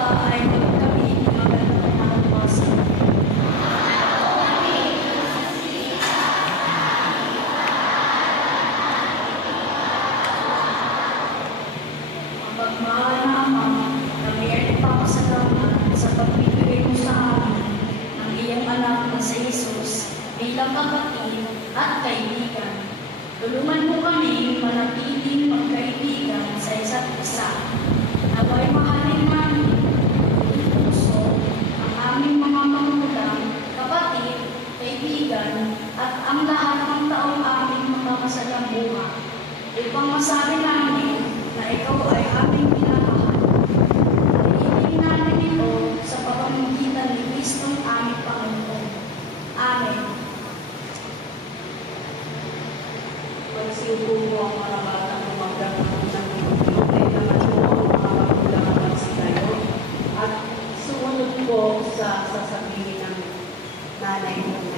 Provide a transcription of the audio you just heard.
nawa ay magkabit ng magandang kinabukasan. Ang pagmahal na Ama, kami ay nagpapasalamat sa pagbibigay mo sa amin ng iyong anak na si Jesus bilang kapatid at kaibigan. Tulungan mo kami manatiling magkaibigan sa isa't isa. Naway mahalin namin ng puso ang aming mga magulang, kapatid, kaibigan, at ang lahat ng taong aming makakasalang buhay. Upang masabi namin na ikaw ay aming minamahal. Narinig namin ito sa pamamagitan ni Kristong aming Panginoon. Amen. Pagsiupo mo ang mga batang umagang ng ay naman mo ang mga magulang at magsigayo at sumunod po sa sasabihin ng nanay mo.